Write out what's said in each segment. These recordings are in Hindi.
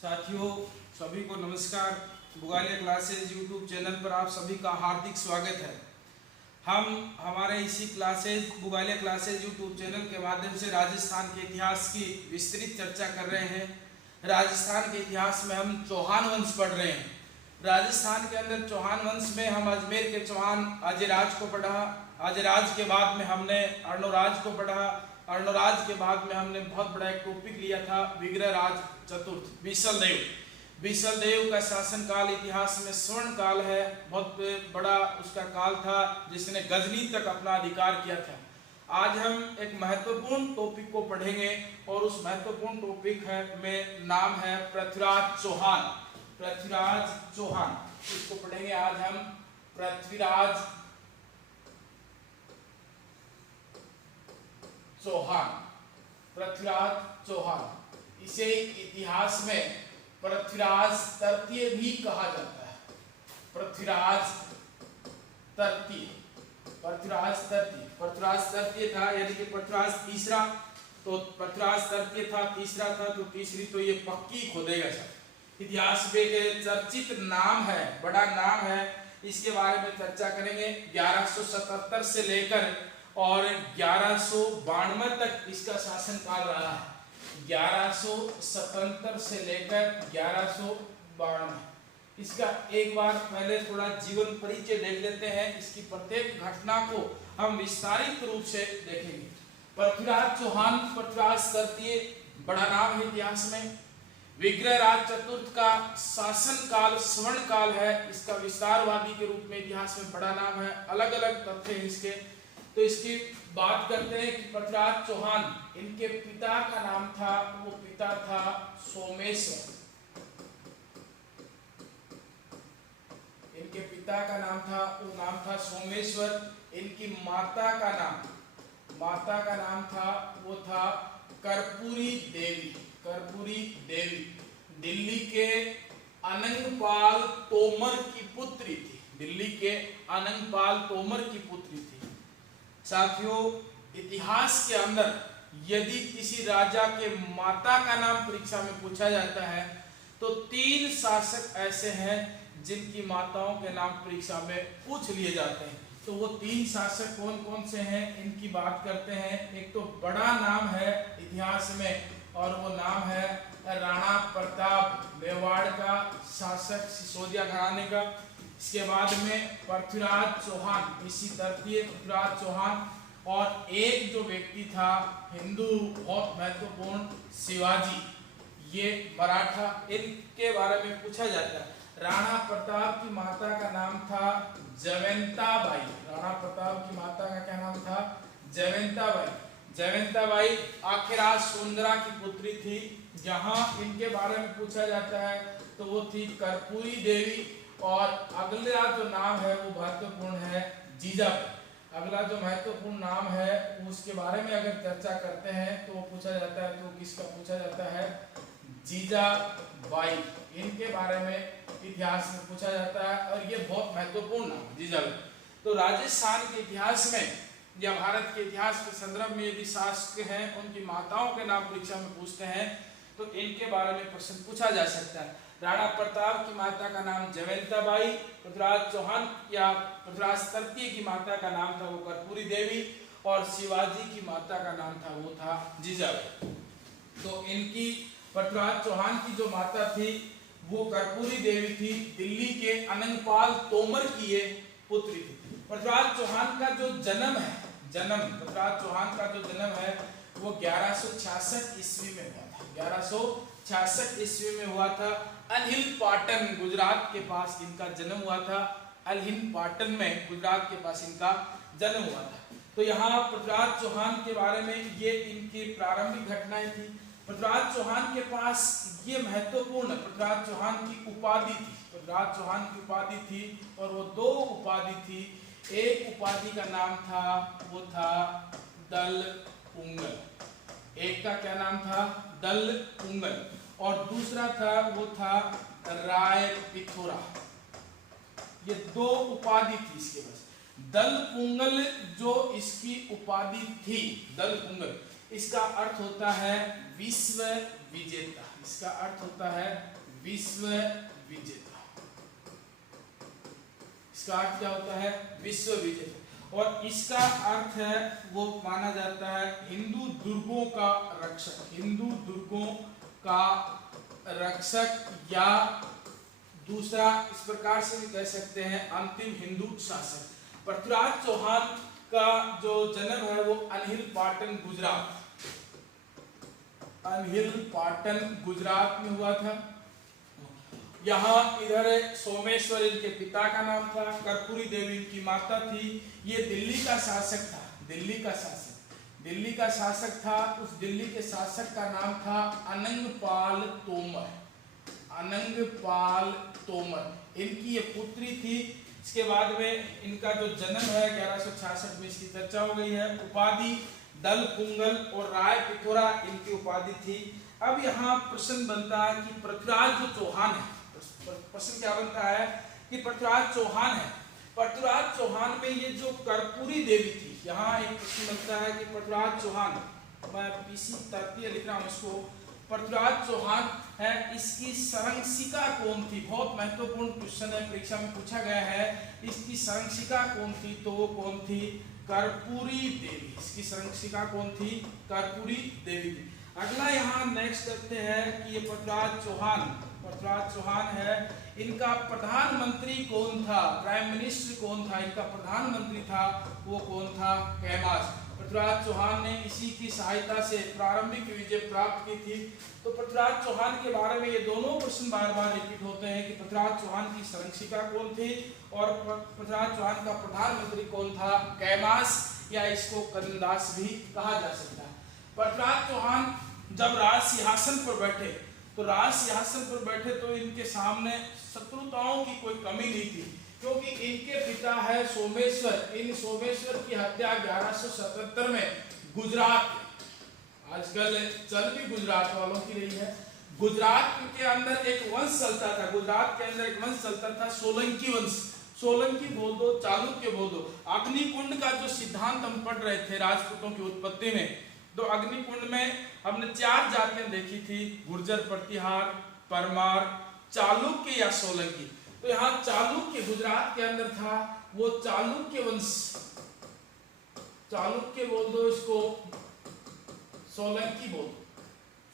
साथियों सभी को नमस्कार। बुगालिया क्लासेज यूट्यूब चैनल पर आप सभी का हार्दिक स्वागत है। हम हमारे इसी बुगालिया क्लासेज यूट्यूब चैनल के माध्यम से राजस्थान के इतिहास की विस्तृत चर्चा कर रहे हैं। राजस्थान के इतिहास में हम चौहान वंश पढ़ रहे हैं। राजस्थान के अंदर चौहान वंश में हम अजमेर के चौहान अजयराज को पढ़ा। अजयराज के बाद में हमने अर्णोराज को पढ़ा। अर्णोराज के बाद में हमने बहुत बड़ा एक टॉपिक लिया था विग्रहराज चतुर्थ बीसलदेव का शासनकाल इतिहास में स्वर्ण काल है। बहुत बड़ा उसका काल था जिसने गजनी तक अपना अधिकार किया था। आज हम एक महत्वपूर्ण टॉपिक को पढ़ेंगे और उस महत्वपूर्ण टॉपिक में नाम है पृथ्वीराज चौहान। इसको पढ़ेंगे आज हम पृथ्वीराज चौहान। इसे इतिहास में पृथ्वीराज तृतीय भी कहा जाता है। पृथ्वीराज तृतीय था, यानी कि पृथ्वीराज तीसरा। तो पृथ्वीराज तृतीय था, तीसरा था, तो तीसरी तो ये पक्की खोदेगा सर। इतिहास में एक चर्चित नाम है, बड़ा नाम है। इसके बारे में चर्चा करेंगे। 1177 से लेकर और 1192 तक इसका शासनकाल रहा है। 1177 से लेकर 1192। इसका एक बार पहले थोड़ा जीवन परिचय देख लेते हैं। इसकी प्रत्येक घटना को हम विस्तारित रूप से देखेंगे। पृथ्वीराज चौहान पृथ्वीराज तृतीय बड़ा नाम है इतिहास में। विग्रहराज चतुर्थ का शासनकाल स्वर्ण काल है। इसका विस्तारवादी के रूप में इतिहास में बड़ा नाम है। अलग अलग तथ्य हैं इसके। तो इसकी बात करते हैं कि पृथ्वीराज चौहान, इनके पिता का नाम था, वो पिता था सोमेश्वर। इनके पिता का नाम था, वो नाम था सोमेश्वर। इनकी माता का नाम था, वो था कर्पूरी देवी। दिल्ली के अनंगपाल तोमर की पुत्री थी। साथियों, इतिहास के अंदर यदि किसी राजा के माता का नाम परीक्षा में पूछा जाता है तो 3 शासक ऐसे हैं जिनकी माताओं के नाम परीक्षा में पूछ लिए जाते हैं। तो वो 3 शासक कौन कौन से हैं, इनकी बात करते हैं। एक तो बड़ा नाम है इतिहास में और वो नाम है राणा प्रताप, मेवाड़ का शासक, सिसोदिया घराने का। इसके बाद में पृथ्वीराज चौहान, इसी तृतीय पृथ्वीराज चौहान। और एक जो व्यक्ति था हिंदू, बहुत महत्वपूर्ण, शिवाजी, ये मराठा, इनके बारे में पूछा जाता है। राणा प्रताप की माता का नाम था जयवंताबाई। राणा प्रताप की माता का क्या नाम था? जयवंताबाई आखिराज सुंदरा की पुत्री थी। जहां इनके बारे में पूछा जाता है तो वो थी कर्पूरी देवी। और अगला जो नाम है वो महत्वपूर्ण है जीजाबाई। अगला जो महत्वपूर्ण नाम है उसके बारे में अगर चर्चा करते हैं तो वो पूछा जाता है, तो किसका पूछा जाता है? जीजाबाई। इनके बारे में इतिहास में पूछा जाता है और ये बहुत महत्वपूर्ण नाम है जीजाबाई। तो राजस्थान के इतिहास में या भारत के इतिहास के संदर्भ में यदि शासक हैं उनकी माताओं के नाम परीक्षा में पूछते हैं तो इनके बारे में प्रश्न पूछा जा सकता है। राणा प्रताप की माता का नाम जयवंताबाई। पृथ्वीराज चौहान या पृथ्वीराज तृतीय की माता का नाम था वो कर्पूरी देवी। और शिवाजी की माता का नाम था वो था जीजाबाई। तो इनकी पृथ्वीराज चौहान की जो माता थी वो कर्पूरी देवी थी। दिल्ली के अनंगपाल तोमर की ये पुत्री थी। पृथ्वीराज चौहान का जो पृथ्वीराज चौहान का जो जन्म है वो 1166 ईस्वी में हुआ था। 1166 ईस्वी में हुआ था। अलहिल पाटन, गुजरात के पास इनका जन्म हुआ था। अलहिल पाटन में गुजरात के पास इनका जन्म हुआ था। तो यहाँ पृथ्वीराज चौहान के बारे में ये इनकी प्रारंभिक घटनाएं थी। पृथ्वीराज चौहान के पास ये महत्वपूर्ण पृथ्वीराज चौहान की उपाधि थी। पृथ्वीराज चौहान की उपाधि थी और वो 2 उपाधि थी। एक उपाधि का नाम था वो था दल पुंगल। एक का क्या नाम था? दल पुंगल। और दूसरा था वो था राय पिथोरा। ये 2 उपाधि थी इसके पास। दल पुंगल जो इसकी उपाधि थी, दल पुंगल, इसका अर्थ होता है विश्व विजेता। इसका अर्थ होता है विश्व विजेता। इसका अर्थ क्या होता है? विश्व विजेता। और इसका अर्थ है वो माना जाता है हिंदू दुर्गों का रक्षक, हिंदू दुर्गों का रक्षक, या दूसरा इस प्रकार से भी कह सकते हैं अंतिम हिंदू शासक। पृथ्वीराज चौहान का जो जन्म है वो अनहिल पाटन गुजरात, अनहिल पाटन गुजरात में हुआ था। यहाँ इधर सोमेश्वर इनके पिता का नाम था, कर्पूरी देवी इनकी माता थी। ये दिल्ली का शासक था, दिल्ली का शासक, दिल्ली का शासक था। उस दिल्ली के शासक का नाम था अनंगपाल तोमर, अनंगपाल तोमर। इनकी ये पुत्री थी। इसके बाद में इनका जो जन्म है 1166 में, इसकी चर्चा हो गई है। उपाधि दल पुंगल और राय पिथोरा इनकी उपाधि थी। अब यहाँ प्रश्न बनता है कि पृथ्वीराज जो चौहान है, प्रश्न क्या बनता है कि पृथ्वीराज चौहान है, पृथ्वीराज चौहान में ये जो कर्पूरी देवी थी, यहाँ एक प्रश्न बनता है कि पृथ्वीराज चौहान, मैं पीसी तृतीय लिख रहा हूँ इसको, पृथ्वीराज चौहान है, इसकी संरक्षिका कौन थी? बहुत महत्वपूर्ण क्वेश्चन है, परीक्षा में पूछा गया है। इसकी संरक्षिका कौन थी? तो वो कौन थी? कर्पूरी देवी। इसकी संरक्षिका कौन थी? कर्पूरी देवी थी। अगला यहाँ नेक्स्ट करते हैं कि ये पृथ्वीराज चौहान, पृथ्वीराज चौहान है, इनका प्रधानमंत्री कौन था? प्राइम मिनिस्टर कौन था? इनका प्रधानमंत्री था, वो कौन था? कैमास। पृथ्वीराज चौहान ने इसी की सहायता से प्रारंभिक विजय प्राप्त की थी। तो पृथ्वीराज चौहान के बारे में ये दोनों प्रश्न बार बार रिपीट होते हैं कि पृथ्वीराज चौहान की संरक्षिका कौन थी और पृथ्वीराज चौहान का प्रधानमंत्री कौन था? कैमास, या इसको कलिंदास भी कहा जा सकता है। पृथ्वीराज चौहान जब राज सिंहासन पर बैठे, तो राज सिंहासन पर बैठे तो इनके सामने शत्रुताओं की कोई कमी नहीं थी, क्योंकि इनके पिता है सोमेश्वर। इन सोमेश्वर की हत्या 1177 में गुजरात, आजकल चल भी गुजरात वालों की रही है, गुजरात के अंदर एक वंश चलता था, गुजरात के अंदर एक वंश चलता था सोलंकी वंश। सोलंकी बोल दो, चालुक्य बोल दो। अग्निकुंड का जो सिद्धांत हम पढ़ रहे थे राजपूतों की उत्पत्ति में, तो अग्निकुंड में हमने 4 जातियां देखी थी, गुर्जर, प्रतिहार, परमार, चालुक्य या सोलंकी। तो यहाँ चालुक्य गुजरात के अंदर था, वो चालुक्य वंश, चालुक्य बोल दो इसको, सोलंकी बोल दो,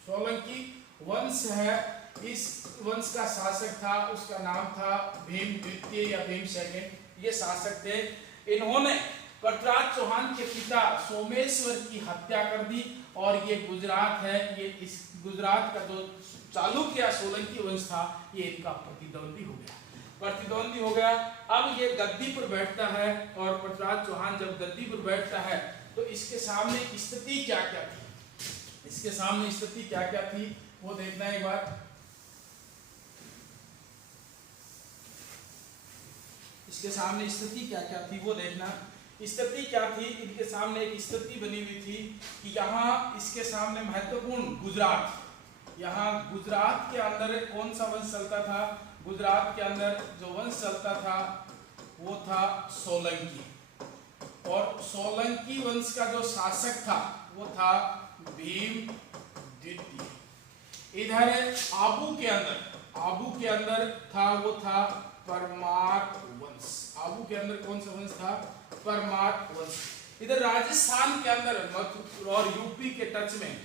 सोलंकी वंश है। इस वंश का शासक था, उसका नाम था भीम द्वितीय या भीम सेकंड, ये शासक थे। इन्होंने पृथ्वीराज चौहान के पिता सोमेश्वर की हत्या कर दी, और ये गुजरात है, ये इस गुजरात का जो चालुक्य या सोलंकी वंश था, ये इनका प्रतिद्वंदी हो गया, प्रतिद्वंदी हो गया। अब ये गद्दी पर बैठता है, और पृथ्वीराज चौहान जब गद्दी पर बैठता है तो इसके सामने स्थिति क्या क्या थी, इसके सामने स्थिति क्या क्या थी वो देखना है एक बार। इसके सामने स्थिति क्या क्या थी वो देखना। स्थिति क्या थी? इनके सामने एक स्थिति बनी हुई थी कि यहाँ इसके सामने महत्वपूर्ण गुजरात, यहाँ गुजरात के अंदर कौन सा वंश चलता था? गुजरात के अंदर जो वंश चलता था वो था सोलंकी, और सोलंकी वंश का जो शासक था वो था भीम द्वितीय। इधर आबू के अंदर, आबू के अंदर था वो था परमार वंश। आबू के अंदर कौन सा वंश था? परमार वंश। इधर राजस्थान के अंदर और यूपी के टच में,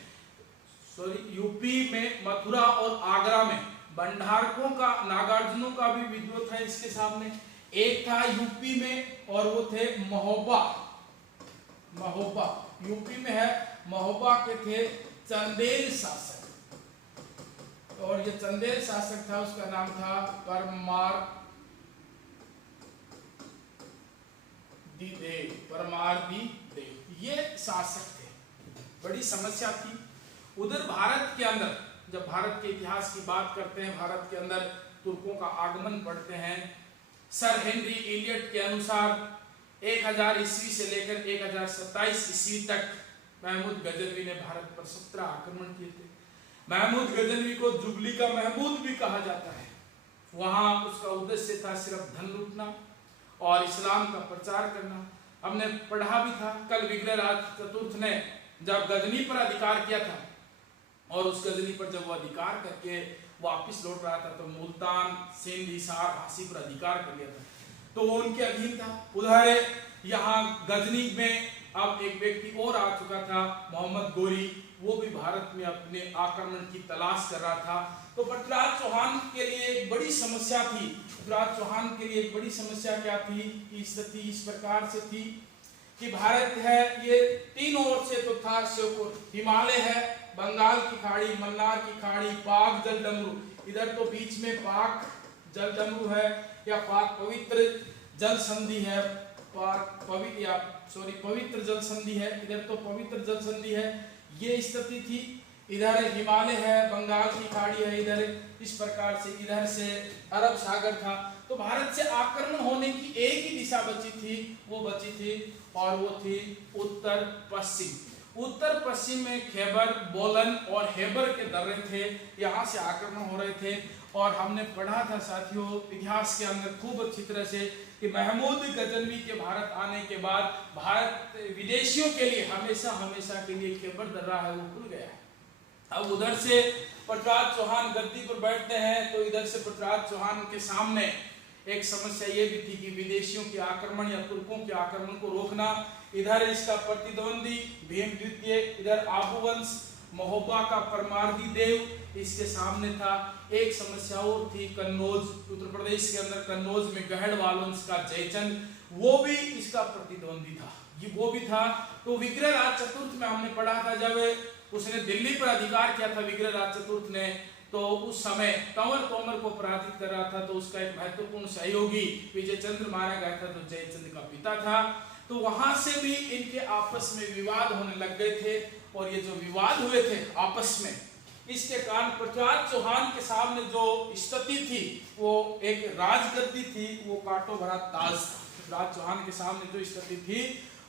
सॉरी यूपी में मथुरा और आगरा में भंडारकों का, नागार्जुनों का भी विद्वत है इसके सामने। एक था यूपी में और वो थे महोबा, महोबा यूपी में है, महोबा के थे चंदेल शासक, और ये चंदेल शासक था, उसका नाम था परमार देव, परमारदी देव, ये शासक थे। बड़ी समस्या थी उधर भारत के अंदर। जब भारत के इतिहास की बात करते हैं, भारत के अंदर तुर्कों का आगमन पढ़ते हैं। सर हेनरी इलियट के अनुसार 1000 ईस्वी से लेकर 1027 ईस्वी तक महमूद गजनवी ने भारत पर 17 आक्रमण किए थे। महमूद गजनवी को जुबली का महमूद भी कहा जाता है। वहां उसका उद्देश्य था सिर्फ धन लूटना और इस्लाम का प्रचार करना। हमने पढ़ा भी था कल, विग्रहराज चतुर्थ ने जब गजनी पर अधिकार किया था, और उस गजनी पर जब वो अधिकार करके वापिस लौट रहा था तो मुल्तान, सिंध, हिसार, झांसी पर अधिकार कर लिया था, तो वो उनके अधीन था। उधर यहाँ गजनी में अब एक व्यक्ति और आ चुका था, मोहम्मद गोरी, वो भी भारत में अपने आक्रमण की तलाश कर रहा था। तो पृथ्वीराज चौहान के लिए एक बड़ी समस्या थी। पृथ्वीराज चौहान के लिए एक बड़ी समस्या क्या थी कि स्थिति इस प्रकार से थी कि भारत है ये तीनों ओर से तो था, हिमालय है, बंगाल की खाड़ी, मन्नार की खाड़ी, पाक जल डमरू, इधर तो बीच में पाक जल डमरू है या पाक पवित्र जल संधि है, पवित्र जल संधि है, इधर तो पवित्र जल संधि है, ये स्थिति थी। इधर हिमालय है, बंगाल की खाड़ी है, इधर इस प्रकार से, इधर से अरब सागर था। तो भारत से आक्रमण होने की एक ही दिशा बची थी, वो बची थी और वो थी उत्तर पश्चिम। उत्तर पश्चिम में खैबर, बोलन और हेबर के दर्रे थे, यहाँ से आक्रमण हो रहे थे। और हमने पढ़ा था साथियों इतिहास के अंदर खूब अच्छी तरह से कि महमूद गजनवी के भारत आने के बाद भारत विदेशियों के लिए हमेशा हमेशा के लिए खैबर दर्रा है वो खुल गया है। अब उधर से पृथ्वीराज चौहान गद्दी पर बैठते हैं, तो इधर से पृथ्वीराज चौहान के सामने एक समस्या ये भी थी कि विदेशियों के आक्रमण या तुर्कों के आक्रमण को रोकना। इधर इसका प्रतिद्वंदी भीम द्वितीय, इधर आबू वंश, महोबा का परमार्दी देव इसके सामने था। एक समस्या और थी कन्नौज, उत्तर प्रदेश के अंदर कन्नौज में गहड़वाल वंश का जयचंद, वो भी इसका प्रतिद्वंदी था, ये वो भी था। तो विग्रहराज चतुर्थ में हमने पढ़ा था, जब उसने दिल्ली पर अधिकार किया था विग्रहराज चतुर्थ ने, तो उस समय कंवर तोमर को पराजित कर रहा था, तो उसका एक महत्वपूर्ण सहयोगी विजय चंद्र मारा गया था, तो जयचंद का पिता था। तो वहां से भी इनके आपस में विवाद होने लग गए थे, और ये जो विवाद हुए थे आपस में, इसके कारण पृथ्वीराज चौहान के सामने जो स्थिति थी वो एक राजगद्दी थी, वो कांटों भरा ताज था। पृथ्वीराज चौहान के सामने जो स्थिति थी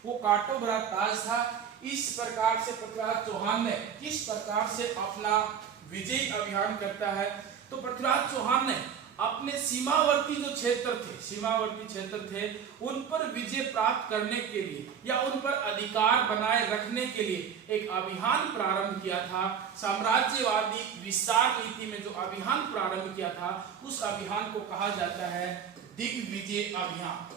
वो कांटों भरा ताज था। इस प्रकार से पृथ्वीराज चौहान ने किस प्रकार से अपना विजय अभियान करता है, तो पृथ्वीराज चौहान ने अपने सीमावर्ती जो क्षेत्र थे उन पर विजय प्राप्त करने के लिए या उन पर अधिकार बनाए रखने के लिए एक अभियान प्रारंभ किया था। साम्राज्यवादी विस्तार नीति में जो अभियान प्रारंभ किया था, उस अभियान को कहा जाता है दिग्विजय अभियान।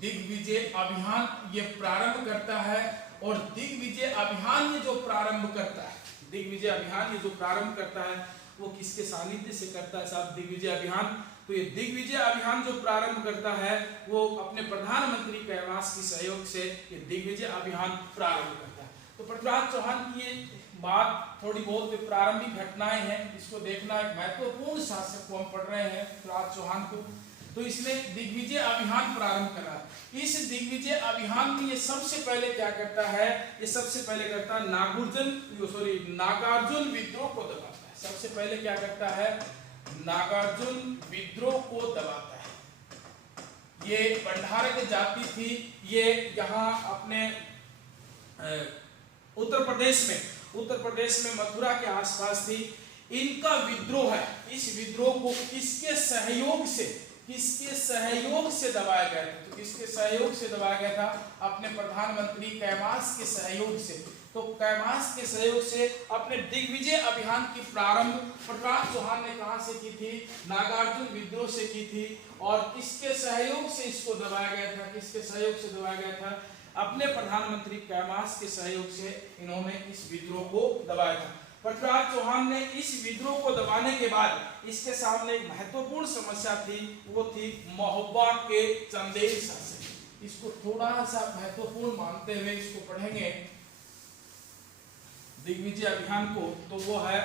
दिग्विजय अभियान ये प्रारंभ करता है, और दिग्विजय अभियान ये जो प्रारंभ करता है, दिग्विजय अभियान ये जो प्रारंभ करता है वो किसके सानिध्य से करता है साहब दिग्विजय अभियान? तो ये दिग्विजय अभियान जो प्रारंभ करता है वो अपने प्रधानमंत्री कैलाश के सहयोग से ये दिग्विजय अभियान प्रारंभ करता है। तो पृथ्वीराज चौहान की ये बात थोड़ी बहुत प्रारंभिक घटनाएं हैं, इसको देखना। एक महत्वपूर्ण शासक को हम पढ़ रहे हैं पृथ्वीराज चौहान को, तो इसने दिग्विजय अभियान प्रारंभ करा। इस दिग्विजय अभियान में ये सबसे पहले क्या करता है, ये सबसे पहले करता है नागार्जुन विद्रोह को दबाता है। सबसे पहले क्या करता है, नागार्जुन विद्रोह को दबाता है। ये भंडारक जाति थी, ये यहाँ अपने उत्तर प्रदेश में मथुरा के आसपास थी। इनका विद्रोह है, इस विद्रोह को किसके सहयोग से दबाया गया था? तो किसके सहयोग से दबाया गया था? अपने प्रधानमंत्री कैमाश के सहयोग से। तो कैमाश के सहयोग से अपने दिग्विजय अभियान की प्रारंभ पृथ्वीराज चौहान ने कहां से की थी? नागार्जुन विद्रोह से की थी। और किसके सहयोग से इसको दबाया गया था? किसके सहयोग से दबाया गया था? अपने प्रधानमंत्री कैमाश के सहयोग से इन्होंने इस विद्रोह को दबाया था। पृथ्वीराज चौहान ने इस विद्रोह को दबाने के बाद इसके सामने एक महत्वपूर्ण समस्या थी, वो थी महोबा के चंदेल शासक। इसको थोड़ा सा महत्वपूर्ण मानते हुए इसको पढ़ेंगे दिग्विजय अभियान को, तो वो है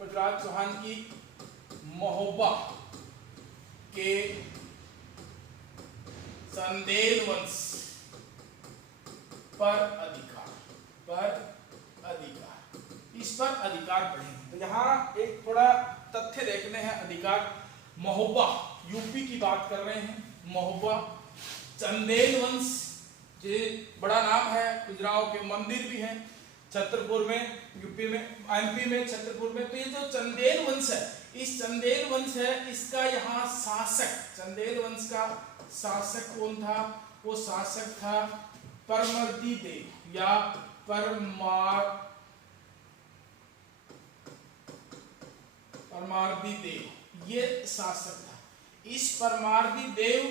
पृथ्वीराज चौहान की महोबा के चंदेल वंश पर इस पर अधिकार पढ़ेंगे। तो यहाँ एक थोड़ा तथ्य देखने हैं। अधिकार महोबा, यूपी की बात कर रहे हैं। महोबा चंदेल वंश, ये बड़ा नाम है। खजुराहो के मंदिर भी हैं छतरपुर में, यूपी में, एमपी में, छतरपुर में। तो ये जो चंदेल वंश है, इस चंदेल वंश है, इसका यहाँ शासक, चंदेल वंश का शासक कौन था? वो शासक था परमर्दी देव या परमारदी देव ये शासक था। इस परमारदी देव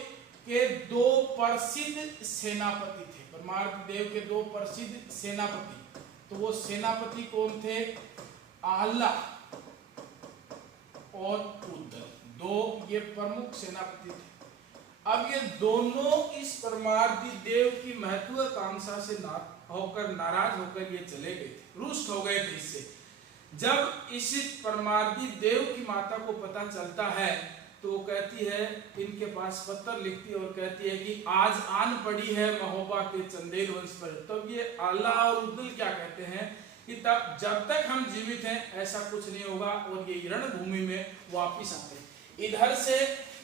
के दो प्रसिद्ध सेनापति थे। परमारदी देव के दो प्रसिद्ध सेनापति, तो वो सेनापति कौन थे? आहला और उद्दल, दो ये प्रमुख सेनापति थे। अब ये दोनों इस परमारदी देव की महत्वाकांक्षा से होकर नाराज होकर ये चले गए थे, रुष्ट हो गए थे इससे। जब इस परमारदी देव की माता को पता चलता है तो वो कहती है, इनके पास पत्र लिखती है और कहती है कि आज आन पड़ी है महोबा के चंदेल वंश पर। तब ये आला और उद्दल क्या कहते हैं कि तब जब तक हम जीवित हैं ऐसा कुछ नहीं होगा, और ये रणभूमि में वापिस आते हैं। इधर से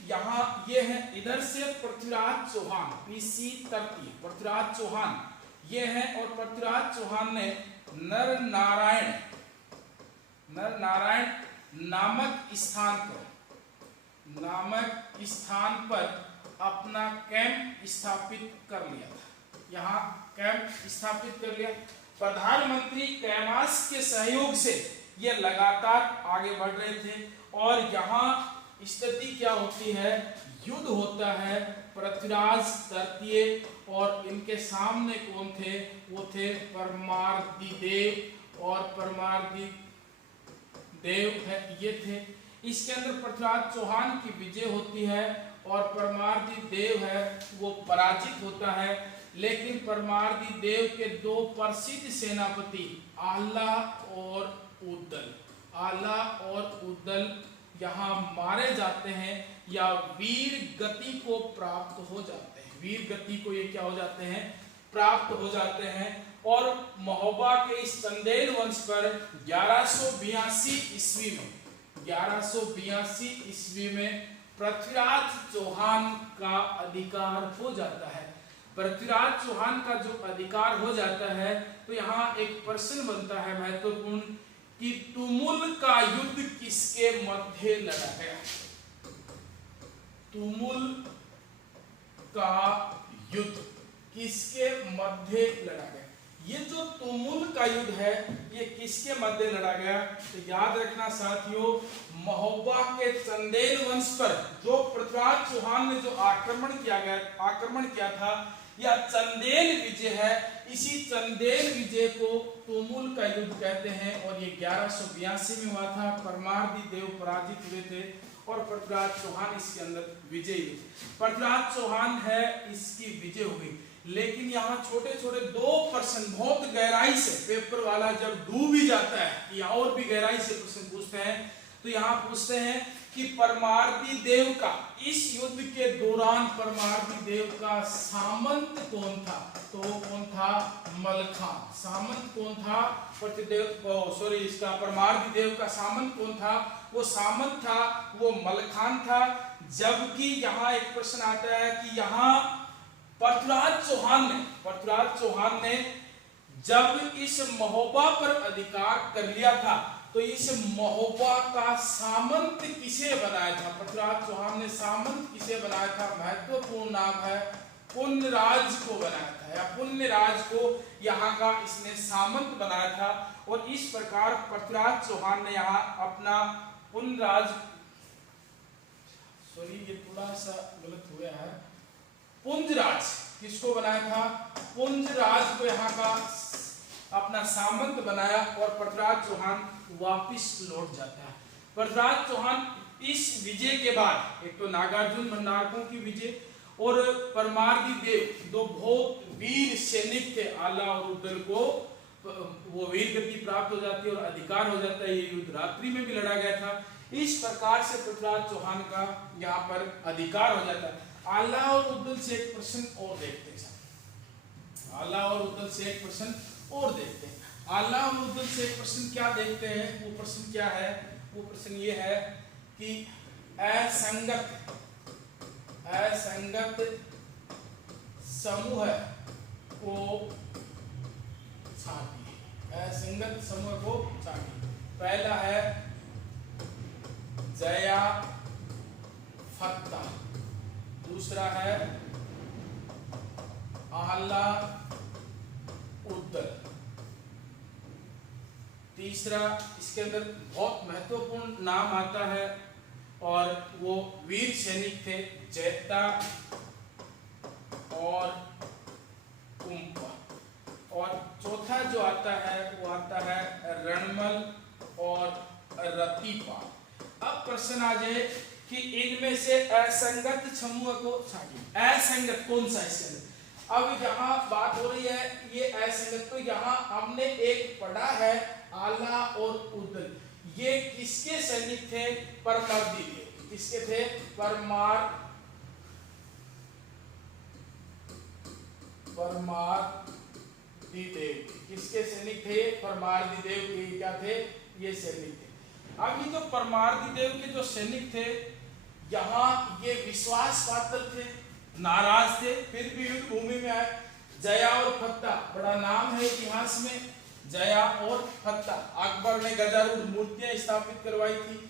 यहाँ ये है, इधर से पृथ्वीराज चौहान पीसी तृतीय पृथ्वीराज चौहान ये है, और पृथ्वीराज चौहान ने नर नारायण नामक स्थान पर अपना कैंप स्थापित कर लिया था। यहाँ कैंप स्थापित कर लिया। प्रधानमंत्री कैमास के सहयोग से ये लगातार आगे बढ़ रहे थे, और यहाँ स्थिति क्या होती है? युद्ध होता है पृथ्वीराज तृतीय, और इनके सामने कौन थे? वो थे परमारदी देव, और परमारदी देव है ये थे। इसके अंदर पृथ्वीराज चौहान की विजय होती है, और परमारदी देव है वो पराजित होता है। लेकिन परमारदी देव के दो प्रसिद्ध सेनापति आहला और उद्दल यहाँ मारे जाते हैं, या वीर गति को प्राप्त हो जाते हैं। वीर गति को ये क्या हो जाते हैं? प्राप्त हो जाते हैं। और महोबा के इस चंदेल वंश पर 1182 ईस्वी में पृथ्वीराज चौहान का अधिकार हो जाता है। पृथ्वीराज चौहान का जो अधिकार हो जाता है, तो यहाँ एक प्रश्न बनता है महत्वपूर्ण कि तुमुल का युद्ध किसके मध्य लड़ा गया? तुमुल का युद्ध किसके मध्य लड़ा गया? ये जो तुमुल का युद्ध है ये किसके मध्य लड़ा गया? तो याद रखना साथियों, महोबा के चंदेल वंश पर जो पृथ्वीराज चौहान ने जो आक्रमण किया था, यह चंदेल विजय है। इसी चंदेल विजय को तुमुल का युद्ध कहते हैं, और ये 1182 में हुआ था। परमारदी देव पराजित हुए थे और पृथ्वीराज चौहान इसके अंदर विजयी हुए। पृथ्वीराज चौहान है इसकी विजय हो गई। लेकिन यहाँ छोटे छोटे दो प्रश्न बहुत गहराई से पेपर वाला जब डूब ही जाता है, या और भी गहराई से प्रश्न पूछते हैं, तो यहाँ पूछते हैं कि परमारदी देव का इस युद्ध के दौरान परमारदी देव का सामंत कौन था? तो वो कौन था? मलखान। सामंत कौन था? इसका परमारदी देव का सामंत कौन था? वो सामंत था, वो मलखान था। जबकि यहाँ एक प्रश्न आता है कि यहाँ पृथ्वीराज चौहान ने जब इस महोबा पर अधिकार कर लिया था, तो इस महोबा का सामंत किसे बनाया था? पृथ्वीराज चौहान ने सामंत किसे बनाया था? महत्वपूर्ण नाम है, पुण्यराज को बनाया था, या पुण्यराज को यहाँ का इसने सामंत बनाया था। और इस प्रकार पृथ्वीराज चौहान ने यहाँ अपना पुण्यराज, ये थोड़ा सा गलत हुआ है, पुंजराज किसको बनाया था? पुंजराज को यहाँ का अपना सामंत बनाया, और पृथ्वीराज चौहान वापिस लौट जाता है। पृथ्वीराज चौहान इस विजय के बाद, एक तो नागार्जुन भंडारकों की विजय और परमारदी देव, दो बहुत वीर सैनिक थे आला और उद्दल को वो वीर गति प्राप्त हो जाती है और अधिकार हो जाता है। ये युद्ध रात्रि में भी लड़ा गया था। इस प्रकार से पृथ्वीराज चौहान का यहाँ पर अधिकार हो जाता है। आला और उद्दल से एक प्रश्न और देखते हैं। आला और उद्दल से एक प्रश्न और देखते हैं। आला और उद्दल से एक प्रश्न क्या देखते हैं? वो प्रश्न क्या है? वो प्रश्न ये है कि असंगत समूह को छांटिए। असंगत समूह को छांटिए। पहला है जया फत्ता, दूसरा है आला उद्दल, तीसरा तीसरा इसके अंदर बहुत महत्वपूर्ण नाम आता है और वो वीर सैनिक थे जैता और कुंपा। और चौथा जो आता है वो आता है रणमल और रतिपाल। अब प्रश्न आ जाए कि इनमें से असंगत समूह को छांटिए। असंगत कौन सा है? अब यहाँ बात हो रही है ये असंगत, तो यहाँ हमने एक पढ़ा है आला और उदल, ये किसके सैनिक थे? परमारदी देव। किसके थे? परमारदी देव। किसके सैनिक थे? परमारदी देव के क्या थे? ये सैनिक थे। अब ये जो परमारदी देव के जो सैनिक थे, यहाँ ये विश्वास पात्र थे, नाराज थे, फिर भी युद्ध भूमि में आए। जया और फत्ता बड़ा नाम है इतिहास में, जया और फत्ता। अकबर ने गजारूढ़ मूर्तियां स्थापित करवाई थी,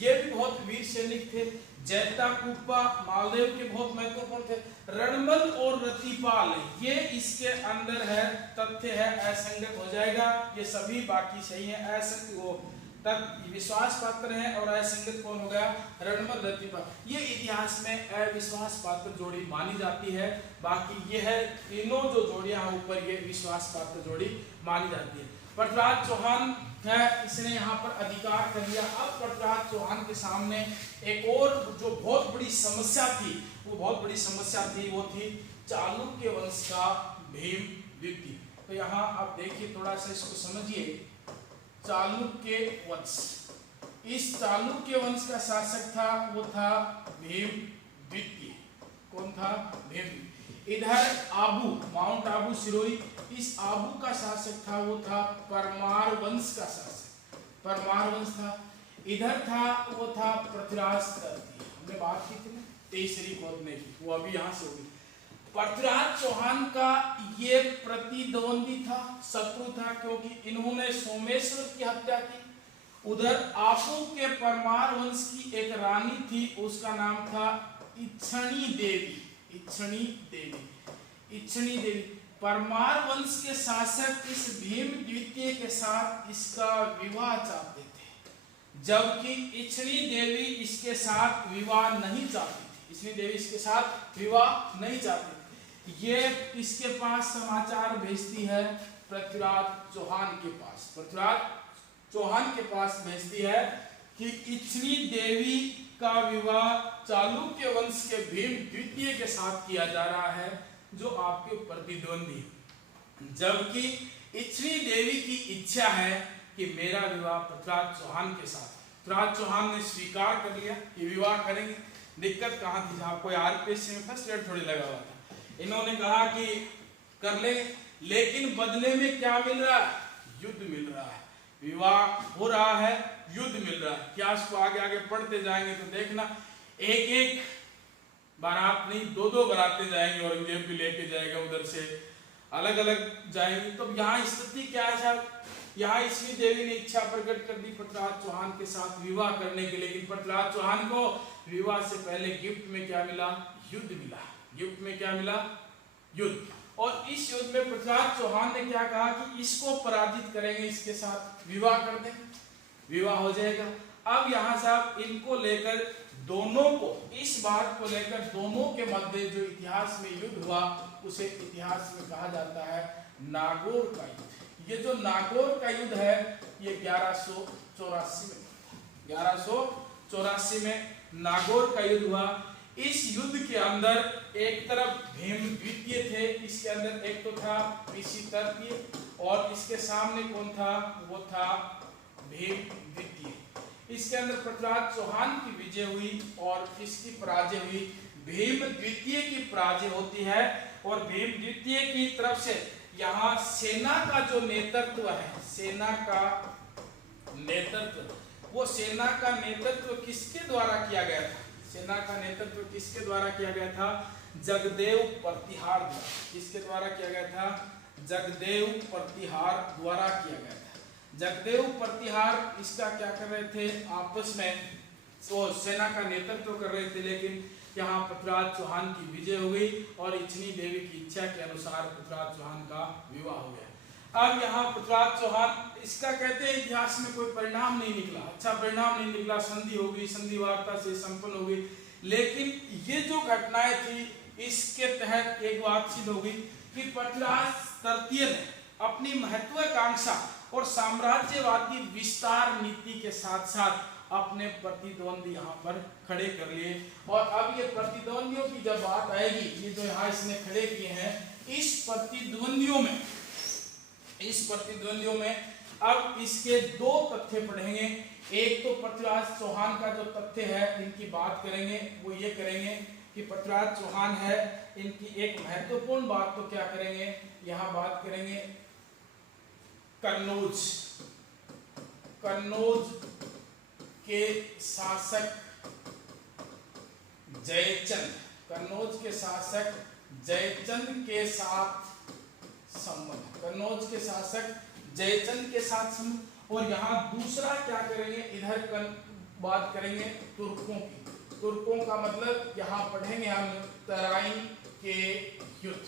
ये भी बहुत वीर सैनिक थे। जैता कुप्पा मालदेव के बहुत महत्वपूर्ण थे। रणमल और रतिपाल ये इसके अंदर है, तथ्य है, असंगत हो जाएगा। ये सभी बाकी सही है, असंगत वो तब विश्वास पात्र है और असंगत कौन हो गया? रणमल रतिपाल। ये इतिहास में अविश्वास पात्र जोड़ी मानी जाती है। बाकी ये है तीनों जो जोड़ियां हैं ऊपर, ये विश्वास पात्र जोड़ी मानी जाती है। पृथ्वीराज चौहान है, इसने यहाँ पर अधिकार कर लिया। अब पृथ्वीराज चौहान के सामने एक और जो बहुत बड़ी समस्या थी, वो थी चालुक्य वंश का भीम द्वितीय। तो यहाँ आप देखिए, थोड़ा सा इसको समझिए। चालुक्य वंश, इस चालुक्य वंश का शासक था वो था भीम द्वितीय। कौन था? भीम। इधर आबू, माउंट आबू सिरोही, इस आबू का शासक था वो था परमार वंश का शासक, परमार वंश था। इधर था वो था पृथ्वीराज तृतीय। हमने बात की थी ना तीसरी खोदने की, वो अभी यहाँ से होगी। पृथ्वीराज चौहान का ये प्रतिद्वंदी था, शत्रु था, क्योंकि इन्होंने सोमेश्वर की हत्या की। उधर आपू के परमार वंश की एक रानी थी, उसका नाम था इच्छणी देवी। इच्छणी देवी परमार वंश के शासक इस भीम द्वितीय के साथ इसका विवाह चाहते थे, जबकि इच्छणी देवी इसके साथ विवाह नहीं चाहती थी। इच्छणी देवी इसके साथ विवाह नहीं चाहती। ये इसके पास समाचार भेजती है पृथ्वीराज चौहान के पास। पृथ्वीराज चौहान के पास भेजती है कि इच्छणी देवी का विवाह चालुक्य वंश के भीम द्वितीय के साथ किया जा रहा है, जो आपके प्रतिद्वंदी, जबकि इच्छणी देवी की इच्छा है कि मेरा विवाह पृथ्वीराज चौहान के साथ। पृथ्वीराज चौहान ने स्वीकार कर लिया कि विवाह करेंगे। दिक्कत कहाँ थी? जहाँ कोई आरपीएससी में फर्स्ट ईयर थोड़ी लगा हुआ था। इन्होंने कहा कि कर ले, लेकिन बदले में क्या मिल रहा है? युद्ध मिल रहा है। विवाह हो रहा है, युद्ध मिल रहा है। क्या इसको आगे आगे पढ़ते जाएंगे तो देखना, एक एक बारात नहीं, दो दो बारातें जाएंगे, औरंगजेब भी लेके जाएगा, उधर से अलग अलग जाएंगे। तो यहाँ स्थिति क्या है साहब? यहाँ इच्छणी देवी ने इच्छा प्रकट कर दी पृथ्वीराज चौहान के साथ विवाह करने के, लेकिन पृथ्वीराज चौहान को विवाह से पहले गिफ्ट में क्या मिला? युद्ध मिला। गिफ्ट में क्या मिला? युद्ध। और इस युद्ध में पृथ्वीराज चौहान ने क्या कहा कि इसको पराजित करेंगे, इसके साथ विवाह कर देंगे, विवाह हो जाएगा। अब यहाँ साहब इनको लेकर दोनों को, इस बात को लेकर दोनों के मध्य जो इतिहास में युद्ध हुआ, उसे इतिहास में कहा जाता है नागौर का युद्ध। ये जो नागौर का युद्ध है, ये 1184 में नागौर का युद्ध हुआ। इस युद्ध के अंदर एक तरफ भीम द्वितीय थे, इसके अंदर एक तो था ऋषि तृतीय, और इसके सामने कौन था? वो था भीम द्वितीय। इसके अंदर पृथ्वीराज चौहान की विजय हुई और किसकी पराजय हुई? भीम द्वितीय की पराजय होती है। और भीम द्वितीय की तरफ से यहाँ सेना का जो नेतृत्व है, सेना का नेतृत्व, वो सेना का नेतृत्व किसके द्वारा किया गया था? सेना का नेतृत्व किसके द्वारा किया गया था? जगदेव प्रतिहार द्वारा। किसके द्वारा किया गया था? जगदेव प्रतिहार द्वारा किया गया था। जगदेव प्रतिहार इसका क्या कर रहे थे? आपस में तो सेना का नेतृत्व कर रहे थे, लेकिन यहाँ पृथ्वीराज चौहान की विजय हो गई और इच्छणी देवी की इच्छा के अनुसार पृथ्वीराज चौहान का विवाह हो गया। अब यहाँ पृथ्वीराज चौहान, इसका कहते हैं इतिहास में कोई परिणाम नहीं निकला, अच्छा परिणाम नहीं निकला, संधि हो गई, संधि वार्ता से संपन्न हो गई, लेकिन ये जो घटनाएं थी इसके तहत एक बात सिद्ध हो गई कि पृथ्वीराज तृतीय ने अपनी महत्वाकांक्षा और साम्राज्यवादी विस्तार नीति के साथ साथ अपने प्रतिद्वंदी यहाँ पर खड़े कर लिए। और अब ये प्रतिद्वंदियों की जब बात आएगी, ये जो यहाँ इसने खड़े किए हैं, इस प्रतिद्वंदियों में अब इसके दो तथ्य पढ़ेंगे। एक तो पृथ्वीराज चौहान का जो तथ्य है इनकी बात करेंगे, वो ये करेंगे कि पृथ्वीराज चौहान है, इनकी एक महत्वपूर्ण बात तो क्या करेंगे, यहाँ बात करेंगे कन्नौज के शासक जयचंद, कन्नौज के शासक जयचंद के साथ संबंध, कन्नौज के शासक जयचंद के साथ संबंध। और यहाँ दूसरा क्या करेंगे, इधर बात करेंगे तुर्कों की, तुर्कों का मतलब यहाँ पढ़ेंगे हम तराइन के युद्ध,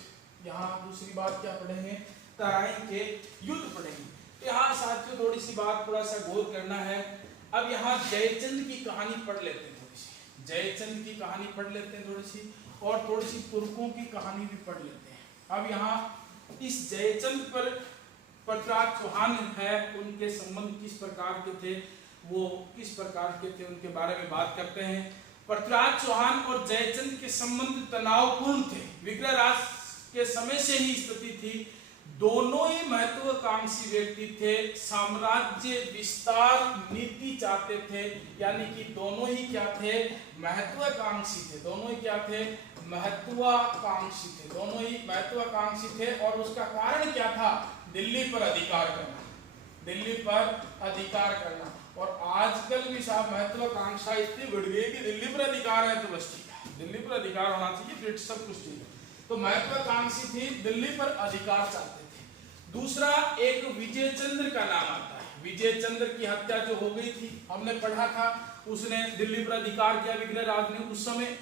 यहाँ दूसरी बात क्या पढ़ेंगे, तराइन के युद्ध पढ़ेंगे। यहाँ साथियों थोड़ी सी बात, थोड़ा सा गौर करना है। अब यहाँ जयचंद की कहानी पढ़ लेते हैं, थोड़ी सी जयचंद की कहानी पढ़ लेते हैं थोड़ी सी, और थोड़ी सी तुर्कों की कहानी भी पढ़ लेते हैं। अब यहाँ इस जयचंद पर पृथ्वीराज चौहान है, उनके संबंध किस प्रकार के थे, वो किस प्रकार के थे, उनके बारे में बात करते हैं। पृथ्वीराज चौहान और जयचंद के संबंध तनावपूर्ण थे, विग्रहराज के समय से ही स्थिति थी। दोनों ही महत्वाकांक्षी व्यक्ति थे, साम्राज्य विस्तार नीति चाहते थे, यानी कि दोनों ही क्या थे, महत्वाकांक्षी थे, दोनों ही क्या थे, महत्वाकांक्षी थे, दोनों ही महत्वाकांक्षी थे। और उसका कारण क्या था, दिल्ली पर अधिकार करना, दिल्ली पर अधिकार करना। और आजकल भी साहब महत्वाकांक्षा इतनी बढ़ गई कि दिल्ली पर अधिकार है तो बस ठीक है, दिल्ली पर अधिकार होना चाहिए, फिर सब कुछ ठीक है। तो महत्वाकांक्षी थी, दिल्ली पर अधिकार चाहते थे। दूसरा एक विजय चंद्र का नाम आता है, विजय चंद्र की हत्या जो हो गई थी, हमने पढ़ा था, उसने दिल्ली पर अधिकार किया विग्रहराज ने उस समय।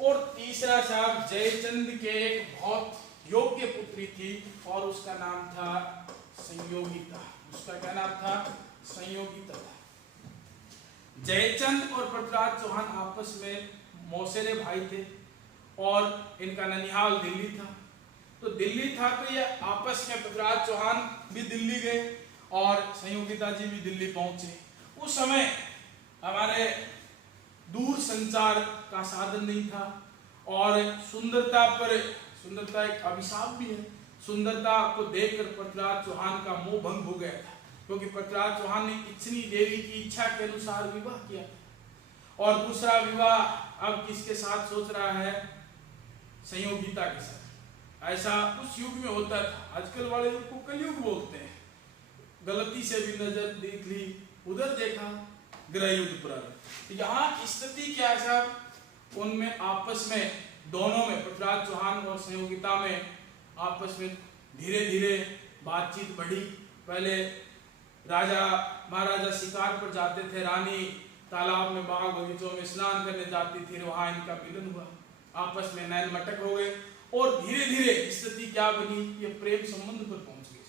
और तीसरा साहब जयचंद के एक बहुत योग्य पुत्री थी और उसका नाम था संयोगिता, उसका क्या नाम था, संयोगिता था। जयचंद और पृथ्वीराज चौहान आपस में मौसेरे भाई थे और इनका ननिहाल दिल्ली था। तो दिल्ली था तो ये आपस में पृथ्वीराज चौहान भी दिल्ली गए और संयोगिता जी भी दिल्ली पहुंचे। उस समय हमारे दूर संचार का साधन नहीं था और सुंदरता एक अभिशाप भी है। सुंदरता को देखकर पृथ्वीराज चौहान का मोह भंग हो गया था, क्योंकि पृथ्वीराज चौहान ने इच्छनी देवी की इच्छा के अनुसार विवाह किया था। और दूसरा विवाह अब किसके साथ सोच रहा है, संयोगिता के साथ। ऐसा उस युग में होता था, आजकल वाले युग को कलयुग बोलते हैं। गलती से भी नजर देख ली, उधर देखा, ग्रह युद्ध प्रारंभ। तो यहाँ स्थिति क्या है साहब, उनमें आपस में दोनों में, पृथ्वीराज चौहान और संयोगिता में आपस में धीरे धीरे बातचीत बढ़ी। पहले राजा महाराजा शिकार पर जाते थे, रानी तालाब में बाग बगीचों में स्नान करने जाती थी, वहां इनका मिलन हुआ, आपस में नैन मटक हो गए और धीरे धीरे स्थिति क्या बनी, ये प्रेम संबंध पर पहुंच गई।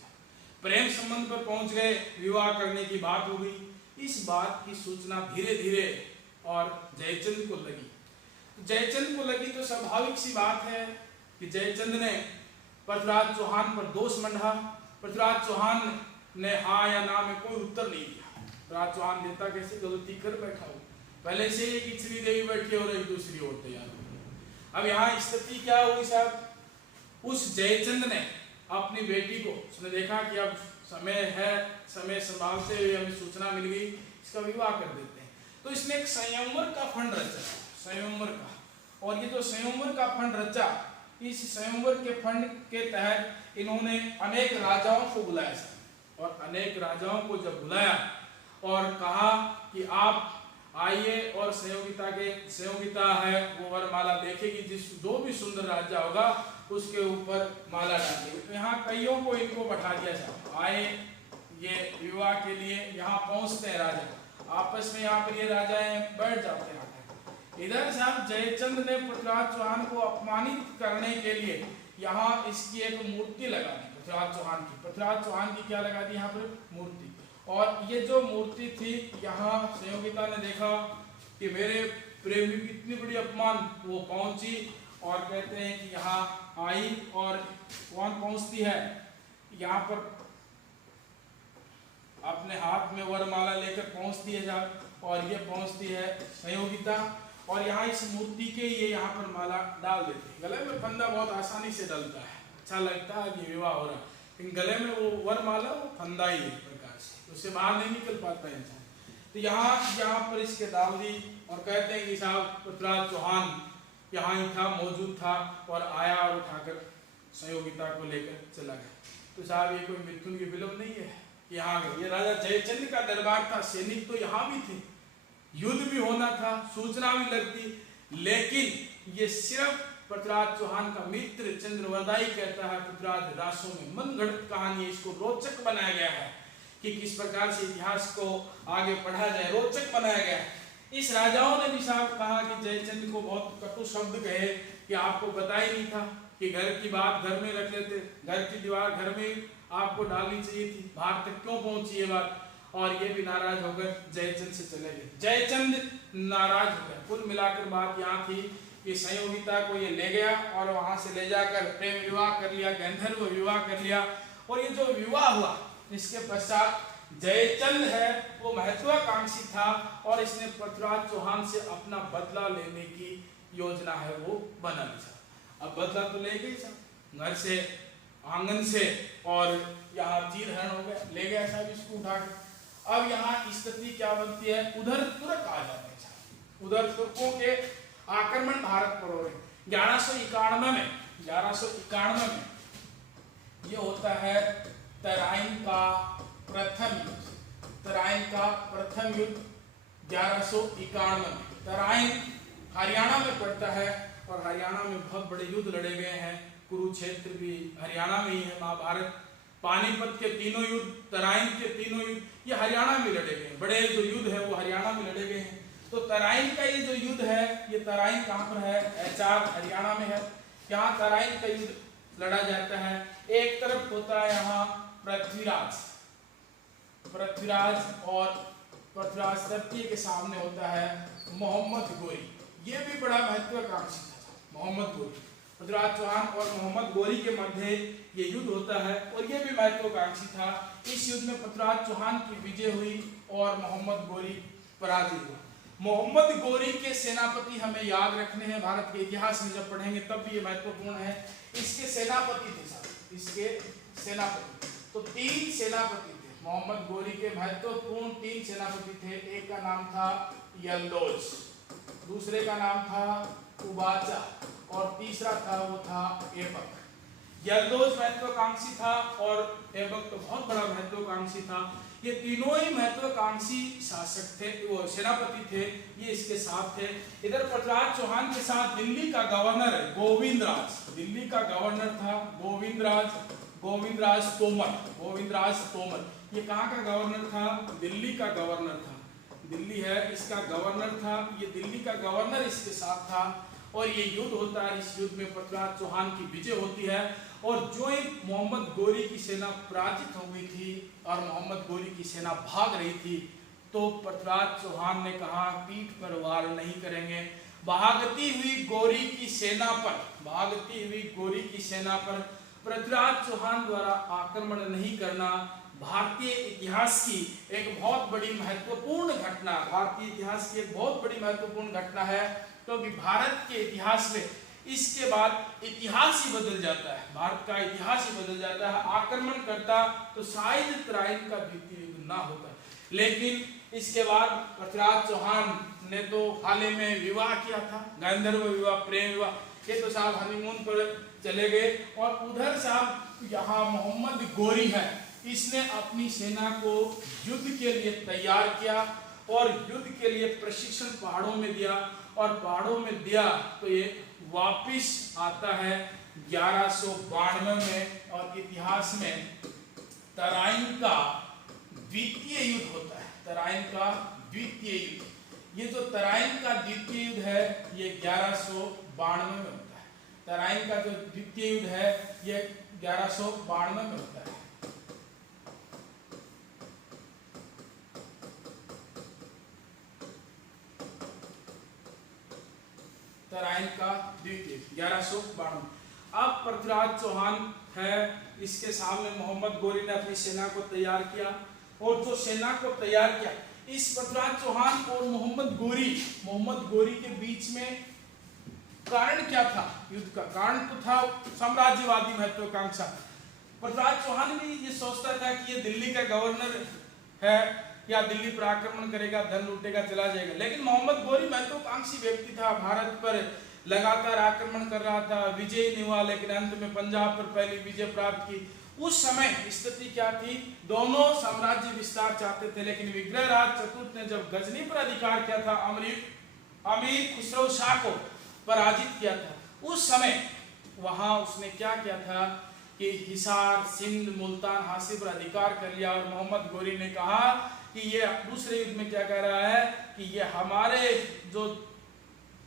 प्रेम संबंध पर पहुंच गए, विवाह करने की बात हो गई। इस बात की सूचना धीरे धीरे और जयचंद को लगी। जयचंद को लगी तो स्वाभाविक सी बात है कि जयचंद ने पृथ्वीराज चौहान पर दोष मंडा। पृथ्वीराज चौहान ने हाँ या ना में कोई उत्तर नहीं दिया। पृथ्वीराज चौहान देता कैसे, गलती कर बैठा हो, पहले से एक इच्छनी देवी बैठी और एक दूसरी ओर तैयार हो। अब यहाँ स्थिति क्या हुई साहब, उस जयचंद ने अपनी बेटी को, उसने देखा कि अब समय है, समय संभालते हुए हमें सूचना मिल गई, इसका विवाह कर देते हैं। तो इसने एक संयमवर का फंड रचा, संयमवर का, और ये जो संयमवर का फंड रचा, इस संयमवर के फंड के तहत इन्होंने अनेक राजाओं को बुलाया और अनेक राजाओं को जब बुलाया और कहा कि आप आइए और संयोगिता है वो वरमाला देखेगी, जो भी सुंदर राजा होगा उसके ऊपर माला डालेगी। तो यहाँ कईयों को इनको बैठा दिया जाए, आए ये विवाह के लिए, यहाँ पहुंचते हैं राजा, आपस में यहाँ पर ये राजाएं बैठ जाते हैं। इधर साहब जयचंद ने पृथ्वीराज चौहान को अपमानित करने के लिए यहाँ इसकी एक मूर्ति लगा दी पृथ्वीराज चौहान की। पृथ्वीराज चौहान की क्या लगा दी यहाँ पर? मूर्ति। और ये जो मूर्ति थी, यहाँ संयोगिता ने देखा कि मेरे प्रेमी की इतनी बड़ी अपमान, वो पहुंची और कहते हैं कि यहाँ आई और कौन पहुंचती है, यहाँ पर अपने हाथ में वरमाला लेकर पहुंचती है जब, और ये पहुंचती है संयोगिता, और यहाँ इस मूर्ति के ये यहाँ पर माला डाल देते हैं। गले में फंदा बहुत आसानी से डलता है, अच्छा लगता है कि विवाह हो रहा है, लेकिन गले में वो वरमाला वो फंदा ही है प्रकार से, उससे बाहर नहीं निकल पाता इंसान। तो यहाँ पर इसके डाल दी और कहते हैं कि साहब पृथ्वीराज चौहान यहाँ ही था, मौजूद था, और आया और उठाकर संयोगिता को लेकर चला गया। तो साहब ये कोई मिथुन की फिल्म नहीं है, यहाँ गए। ये राजा जयचंद का दरबार था, सैनिक तो यहाँ भी थे, युद्ध भी होना था, सूचना भी लगती, लेकिन ये सिर्फ पृथ्वीराज चौहान का मित्र चंद्रवरदाई कहता है पृथ्वीराज रासों में मनगढ़ंत कहानी, इसको रोचक बनाया गया है कि किस प्रकार से इतिहास को आगे पढ़ा जाए, रोचक बनाया गया है। इस राजाओं ने भी साहब कहा कि जयचंद को बहुत कटु शब्द कहे कि आपको पता ही नहीं था कि घर की बात घर में रख लेते, घर की दीवार घर में आपको डालनी चाहिए थी, बाहर तक क्यों पहुंची ये बात। और ये भी नाराज होकर जयचंद से चले गए। जयचंद नाराज हो गए। कुल मिलाकर बात यहाँ थी कि संयोगिता को ये ले गया और वहां से ले जाकर प्रेम विवाह कर लिया, गंधर्व विवाह कर लिया, और ये जो विवाह हुआ इसके पश्चात जयचंद है वो महत्वाकांक्षी था और इसने पृथ्वीराज चौहान से अपना बदला लेने की योजना है वो बना ली। अब बदला तो ले गई साहब, घर से आंगन से, और यहाँ तीर हरण हो गया, ले गया साहब इसको उठा के। अब यहाँ स्थिति क्या बनती है, उधर तुर्क आ जाते हैं साहब, उधर तुर्कों के आक्रमण भारत पर हो रहे। 1191 में ये होता है तराइन का प्रथम युद्ध। तराइन का प्रथम युद्ध 1191 में, तराइन हरियाणा में पड़ता है, और हरियाणा में बहुत बड़े युद्ध लड़े गए हैं। कुरुक्षेत्र भी हरियाणा में ही है, महाभारत, पानीपत के तीनों युद्ध, तराइन के तीनों युद्ध ये हरियाणा में लड़े गए हैं। बड़े जो युद्ध है वो हरियाणा में लड़े गए हैं। तो तराइन का ये जो युद्ध है, ये तराइन कहाँ पर है, एचआर हरियाणा में है। यहाँ तराइन का युद्ध लड़ा जाता है। एक तरफ होता है यहाँ पृथ्वीराज, और पृथ्वीराज तृतीय के सामने होता है मोहम्मद गोरी। ये भी बड़ा महत्वाकांक्षी था, मोहम्मद गोरी। पृथ्वीराज चौहान और मोहम्मद गोरी के मध्य ये युद्ध होता है और ये भी महत्वाकांक्षी था। इस युद्ध में पृथ्वीराज चौहान की विजय हुई और मोहम्मद गोरी पराजित हुआ। मोहम्मद गोरी के सेनापति हमें याद रखने हैं, भारत के इतिहास में जब पढ़ेंगे तब भी ये महत्वपूर्ण है। इसके सेनापति थे साहब, इसके सेनापति, तो 3 सेनापति थे मोहम्मद गोरी के, महत्वपूर्ण 3 सेनापति थे। एक का नाम था यल्दोज, दूसरे का नाम था उबाचा, और तीसरा था वो था ऐबक। यल्दोज महत्वाकांक्षी था और ऐबक तो बहुत बड़ा महत्वाकांक्षी था। ये तीनों ही महत्वाकांक्षी शासक थे, वो सेनापति थे, ये इसके साथ थे। इधर पृथ्वीराज चौहान के साथ दिल्ली का गवर्नर है गोविंदराज, दिल्ली का गवर्नर था गोविंदराज तोमर। ये कहाँ का गवर्नर था, दिल्ली का गवर्नर था, दिल्ली है इसका गवर्नर था, ये दिल्ली का गवर्नर इसके साथ था। और ये युद्ध होता है, इस युद्ध में पृथ्वीराज चौहान की विजय होती है। और जो ही मोहम्मद गोरी की सेना पराजित हो गई थी और मोहम्मद गोरी की सेना भाग रही थी, तो पृथ्वीराज चौहान ने कहा पीठ पर वार नहीं करेंगे। भागती हुई गोरी की सेना पर पृथ्वीराज चौहान द्वारा आक्रमण नहीं करना भारतीय इतिहास की एक बहुत बड़ी महत्वपूर्ण घटना, भारतीय इतिहास की एक बहुत बड़ी महत्वपूर्ण घटना है, क्योंकि भारत के इतिहास में इसके बाद इतिहास ही बदल जाता है, भारत का इतिहास ही बदल जाता है। आक्रमण करता तो शायद तराइन का द्वितीय युद्ध ना होता, लेकिन इसके बाद पृथ्वीराज चौहान ने तो हाल ही में विवाह किया था, गंधर्व विवाह, प्रेम विवाह, ये तो साहब हनीमून पर चले गए। और उधर साहब यहाँ मोहम्मद गोरी है, इसने अपनी सेना को युद्ध के लिए तैयार किया और युद्ध के लिए प्रशिक्षण पहाड़ों में दिया, और पहाड़ों में दिया तो ये वापिस आता है 1192 में, और इतिहास में तराइन का द्वितीय युद्ध होता है, तराइन का द्वितीय युद्ध। ये जो तराइन का द्वितीय युद्ध है ये 1192 में होता है। तराइन का जो द्वितीय युद्ध है ये 1192 में होता है। तराइन का द्वितीय 1192। अब पृथ्वीराज चौहान है, इसके सामने मोहम्मद गोरी ने अपनी सेना को तैयार किया, और जो सेना को तैयार किया, इस पृथ्वीराज चौहान और मोहम्मद गोरी के बीच में कारण क्या था? युद्ध का कारण तो था साम्राज्यवादी महत्वाकांक्षा। पृथ्वीराज चौहान भी ये सोचता था कि ये दिल्ली का गवर्नर है, या दिल्ली पर आक्रमण करेगा, धन लूटेगा, चला जाएगा। लेकिन मोहम्मद गोरी महत्वाकांक्षी व्यक्ति था, भारत पर लगातार आक्रमण कर रहा था, विजय नहीं हुआ, लेकिन अंत में पंजाब पर पहली विजय प्राप्त की। उस समय स्थिति क्या थी? दोनों साम्राज्य विस्तार चाहते थे, लेकिन विग्रहराज चतुर्थ ने जब गजनी पर अधिकार किया था, अमीर खुसरो शाह को पराजित किया था, उस समय वहां उसने क्या किया था कि हिसार, सिंध, मुल्तान, हासिल पर अधिकार कर लिया। और मोहम्मद गोरी ने कहा कि ये दूसरे युद्ध में क्या कह रहा है कि ये हमारे जो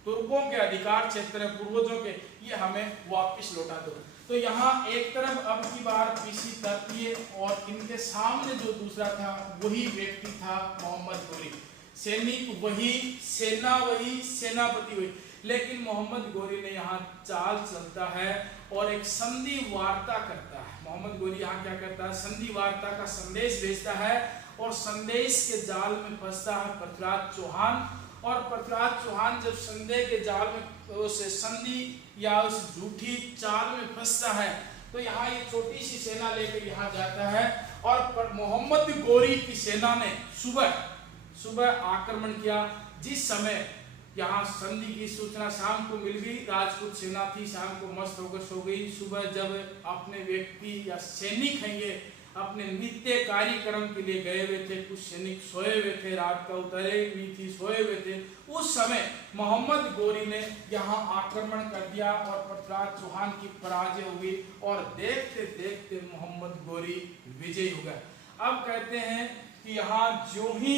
तुर्कों के अधिकार क्षेत्र है, पूर्वजों के, ये हमें वापस लौटा दो। तो यहाँ एक तरफ अब की बार पीसी तर्तीय, और इनके सामने जो दूसरा था वही व्यक्ति था मोहम्मद गोरी। सैनिक वही, सेना वही, सेनापति वही, लेकिन मोहम्मद गोरी ने यहाँ चाल चलता है और एक संधि वार्ता करता है। मोहम्मद गोरी यहाँ क्या करता है? संधि वार्ता का संदेश भेजता है, और संदेश के जाल में फंसता है पृथ्वीराज चौहान। और पृथ्वीराज चौहान जब संदेह के जाल में, उस संधि या उस झूठी चाल में फंसता है, तो यहाँ ये छोटी सी सेना लेकर यहाँ जाता है, और मोहम्मद गोरी की सेना ने सुबह आक्रमण किया। जिस समय यहाँ संधि की सूचना शाम को मिल गई, राजपूत सेना थी, शाम को मस्त होकर सो गई। सुबह जब अपने व्यक्ति या सैनिक हैं ये अपने नित्य कार्यक्रम के लिए गए हुए थे, कुछ सैनिक सोए हुए थे, रात का उतरे हुई थी, सोए हुए थे, उस समय मोहम्मद गोरी ने यहाँ आक्रमण कर दिया और पृथ्वीराज चौहान की पराजय हुई, और देखते देखते मोहम्मद गोरी विजयी हो गए। अब कहते हैं कि यहाँ जो ही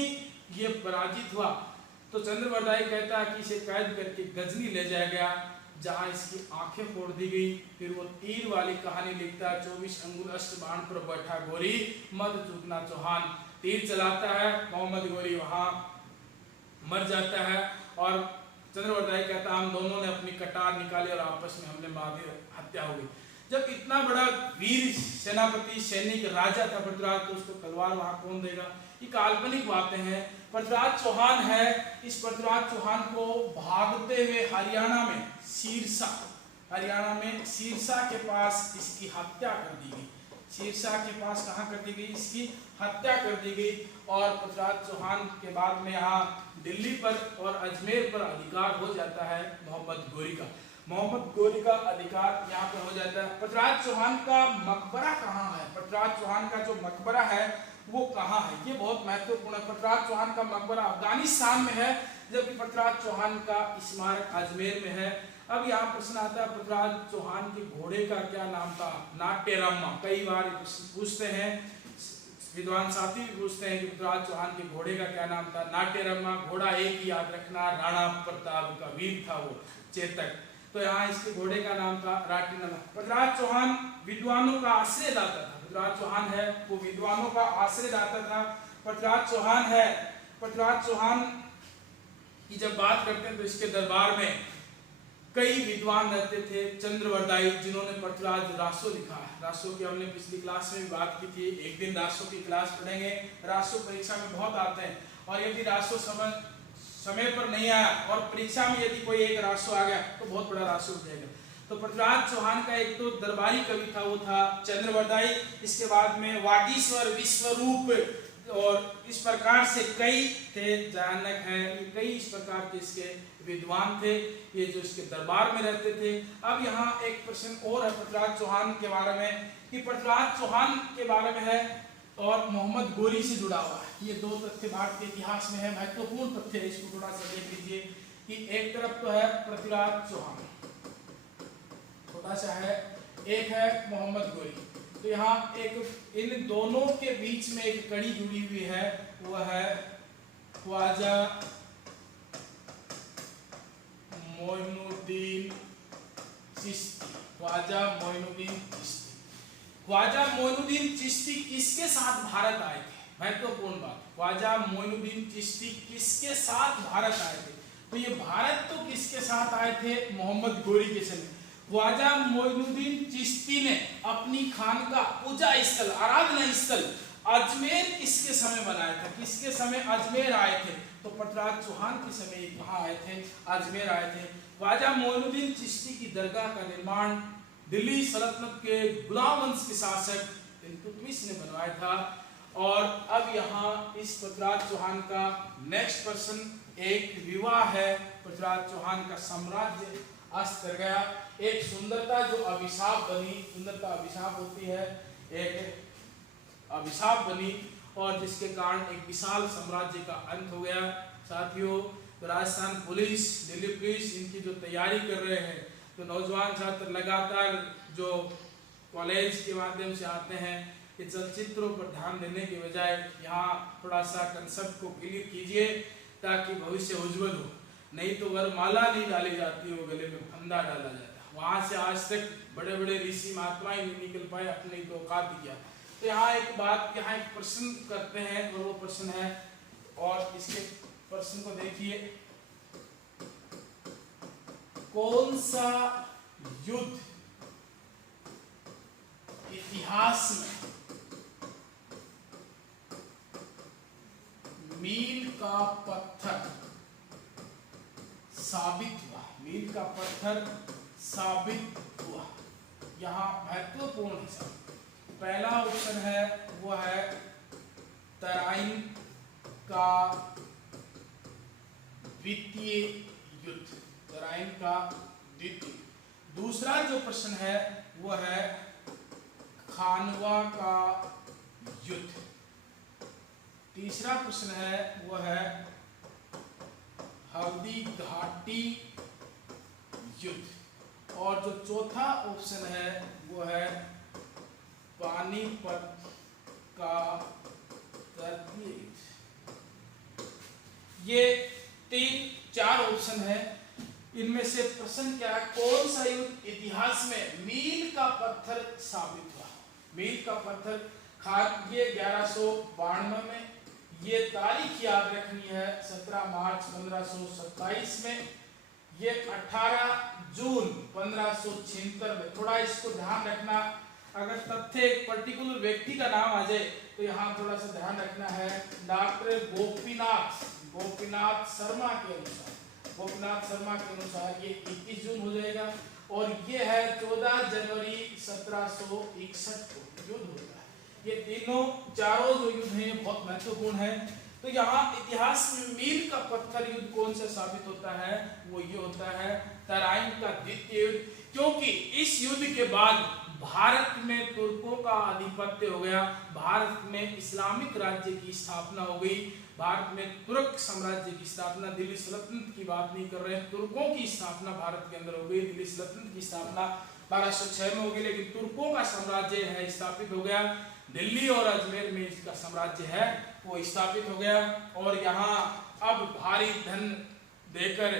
ये पराजित हुआ, तो चंद्रवर्दाई कहता है कि इसे कैद करके गजनी ले जाया गया, जहां इसकी आंखें फोड़ दी गई। फिर वो तीर वाली कहानी लिखता है, 24 अंगुल अष्टबाण पर बैठा गोरी, मद चूकना चौहान। तीर चलाता है, मोहम्मद गोरी वहां मर जाता है, और चंद्रवर्दाई कहता है हम दोनों ने अपनी कटार निकाली और आपस में हमने मार दी, हत्या हो गई। जब इतना बड़ा वीर सेनापति, सैनिक, राजा था पृथ्वीराज, तो उसको तलवार वहां कौन देगा? ये काल्पनिक बातें हैं। पृथ्वीराज चौहान है, इस पृथ्वीराज चौहान को भागते हुए हरियाणा में सिरसा के पास इसकी हत्या कर दी गई। सिरसा के पास कहाँ कर दी गई? इसकी हत्या कर दी गई। और पृथ्वीराज चौहान के बाद में यहाँ दिल्ली पर और अजमेर पर अधिकार हो जाता है मोहम्मद गोरी का। मोहम्मद गोरी का अधिकार यहाँ पर हो जाता है। पृथ्वीराज चौहान का मकबरा कहाँ है? पृथ्वीराज चौहान का जो मकबरा है वो कहाँ है? ये बहुत महत्वपूर्ण है। पृथ्वीराज चौहान का मकबरा अफगानिस्तान में है, जबकि पृथ्वीराज चौहान का स्मारक अजमेर में है। अब यहाँ प्रश्न आता है, पृथ्वीराज चौहान के घोड़े का क्या नाम था? नाट्यरम्मा। कई बार पूछते हैं, विद्वान साथी भी पूछते हैं कि पृथ्वीराज चौहान के घोड़े का क्या नाम था? नाट्यरम्मा। घोड़ा एक ही याद रखना, राणा प्रताप का वीर था वो, चेतक। तो यहाँ इसके घोड़े का नाम था राटिनम्मा। पृथ्वीराज चौहान विद्वानों का आश्रय दाता था। पृथ्वीराज चौहान है वो विद्वानों का आश्रय दाता था। पृथ्वीराज चौहान की जब बात करते हैं तो इसके दरबार में कई विद्वान रहते थे। चंद्रवर्दाई, जिन्होंने पृथ्वीराज रासो लिखा है। रासो की हमने पिछली क्लास में भी बात की थी, एक दिन रासो की क्लास पढ़ेंगे। रासो परीक्षा में बहुत आते हैं, और यदि रासो समय पर नहीं आया और परीक्षा में यदि कोई एक रासो आ गया तो बहुत बड़ा रासो हो जाएगा। तो पृथ्वीराज चौहान का एक तो दरबारी कवि था, वो था चंद्रवर्दाई। इसके बाद में वागीश्वर, विश्वरूप, और इस प्रकार से कई थे, जानक हैं, कई इस प्रकार के इसके विद्वान थे, ये जो इसके दरबार में रहते थे। अब यहाँ एक प्रश्न और है पृथ्वीराज चौहान के बारे में, कि पृथ्वीराज चौहान के बारे में है और मोहम्मद गोरी से जुड़ा हुआ है। ये दो तथ्य भारत के इतिहास में है, महत्वपूर्ण तथ्य है, इसको थोड़ा सा देख लीजिए। कि एक तरफ तो है पृथ्वीराज चौहान, छोटा सा है, एक है मोहम्मद गोरी। तो यहाँ एक इन दोनों के बीच में एक कड़ी जुड़ी हुई है, वह है ख्वाजा मोइनुद्दीन चिश्ती, ख्वाजा मोइनुद्दीन चिश्ती। ख्वाजा मोइनुद्दीन चिश्ती किसके साथ भारत आए थे? महत्वपूर्ण बात, ख्वाजा मोइनुद्दीन चिश्ती किसके साथ भारत आए थे? तो ये भारत तो किसके साथ आए थे? मोहम्मद गोरी के समय। ख्वाजा मोइनुद्दीन चिश्ती ने अपनी खानका, पूजा स्थल, आराधना स्थल अजमेर किसके समय बनाया था? किसके समय अजमेर आए थे? तो पृथ्वीराज चौहान के समय कहाँ आए थे? अजमेर आए थे। ख्वाजा मोइनुद्दीन चिश्ती की दरगाह का निर्माण दिल्ली सल्तनत के गुलाम वंश के शासक इल्तुतमिश ने बनवाया था। और अब यहाँ इस पृथ्वीराज चौहान का नेक्स्ट पर्सन एक विवाह है। पृथ्वीराज चौहान का साम्राज्य अस्त कर गया। एक सुंदरता जो अभिशाप बनी, सुंदरता अभिशाप होती है, एक अभिशाप बनी और जिसके कारण एक विशाल साम्राज्य का अंत हो गया। साथियों, तो राजस्थान पुलिस, दिल्ली पुलिस इनकी जो तैयारी कर रहे हैं, तो नौजवान छात्र लगातार जो कॉलेज के माध्यम से आते हैं, ये चलचित्रों पर ध्यान देने के बजाय यहाँ थोड़ा सा कंसेप्ट को क्लियर कीजिए ताकि भविष्य उज्जवल हो। नहीं तो वरमाला नहीं डाली जाती हो, गले में फंदा डाला जाता है। वहाँ से आज तक बड़े बड़े ऋषि महात्माएं नहीं निकल पाए, अपने तो औकात दिया। तो यहाँ एक बात, यहाँ एक प्रश्न करते हैं और वो प्रश्न है, और इसके प्रश्न को देखिए, कौन सा युद्ध इतिहास में मील का पत्थर साबित हुआ? मील का पत्थर साबित हुआ, यहाँ महत्वपूर्ण है। पहला ऑप्शन है वो है तराइन का द्वितीय युद्ध, तराइन का द्वितीय। दूसरा जो प्रश्न है वो है खानवा का युद्ध। तीसरा प्रश्न है वो है हल्दी घाटी युद्ध। और जो चौथा ऑप्शन है वो है पानीपत का तृतीय युद्ध। ये 3-4 ऑप्शन है। इनमें से प्रश्न क्या है? कौन सा युद्ध इतिहास में मील का पत्थर साबित हुआ? मील का पत्थर खान, ये 1192 में, ये तारीख याद रखनी है 17 मार्च 1527 में, ये 18 जून 1576 में। थोड़ा इसको ध्यान रखना, अगर तथ्य एक पर्टिकुलर व्यक्ति का नाम आ जाए तो यहाँ थोड़ा सा ध्यान रखना है। डॉक्टर गोपीनाथ शर्मा के अनुसार, गोपीनाथ शर्मा के अनुसार ये 21 जून हो जाएगा। और ये है 14 जनवरी 1761 को युद्ध होता है। ये तीनों चारों जो युद्ध हैं बहुत महत्वपूर्ण है। तो यहाँ इतिहास में मील का पत्थर युद्ध कौन सा साबित होता है? वो ये होता है तराइन का द्वितीय युद्ध, क्योंकि इस युद्ध के बाद भारत में तुर्कों का आधिपत्य हो गया, भारत में इस्लामिक राज्य की स्थापना हो गई, भारत में तुर्क साम्राज्य की स्थापना, दिल्ली सल्तनत की बात नहीं कर रहे हैं, तुर्कों की स्थापना भारत के अंदर हो गई। दिल्ली सल्तनत की स्थापना 1206 में हो गई, लेकिन तुर्कों का साम्राज्य है स्थापित हो गया। दिल्ली और अजमेर में इसका साम्राज्य है वो स्थापित हो गया। और यहाँ अब भारी धन देकर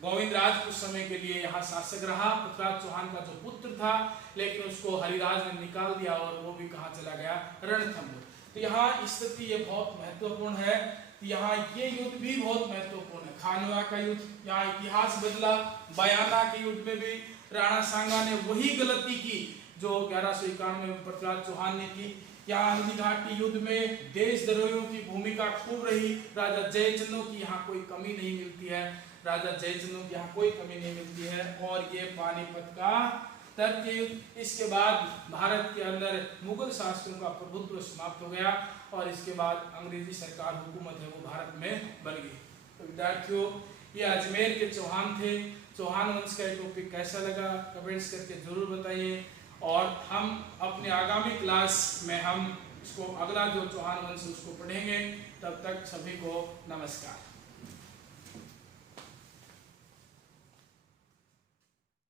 गोविंद राज कुछ समय के लिए यहाँ शासक रहा। पृथ्वीराज चौहान का जो पुत्र था, लेकिन उसको हरिराज ने निकाल दिया और वो भी कहाँ चला गया? रणथंभौर। तो यहाँ स्थिति ये बहुत महत्वपूर्ण है। यहाँ ये युद्ध भी बहुत महत्वपूर्ण है। खानवा का युद्ध, यहाँ इतिहास बदला। बयाना के युद्ध में भी राणा सांगा ने वही गलती की जो 1191 में पृथ्वीराज चौहान ने की। यहाँ हल्दी घाटी युद्ध में देशद्रोहियों की भूमिका खूब रही। राजा जयचंदों की यहाँ कोई कमी नहीं मिलती है, राजा जयचंदों की यहाँ कोई कमी नहीं मिलती है। और ये पानीपत का तृतीय युद्ध। इसके बाद भारत के अंदर मुगल शासकों का प्रभुत्व समाप्त हो गया और इसके बाद अंग्रेजी सरकार हुकूमत है वो भारत में बन गई। तो विद्यार्थियों, ये अजमेर के चौहान थे। चौहान वंश का टॉपिक कैसा लगा कमेंट्स करके जरूर बताइए। और हम अपने आगामी क्लास में हम इसको अगला जो चौहान वंश उसको पढ़ेंगे। तब तक सभी को नमस्कार।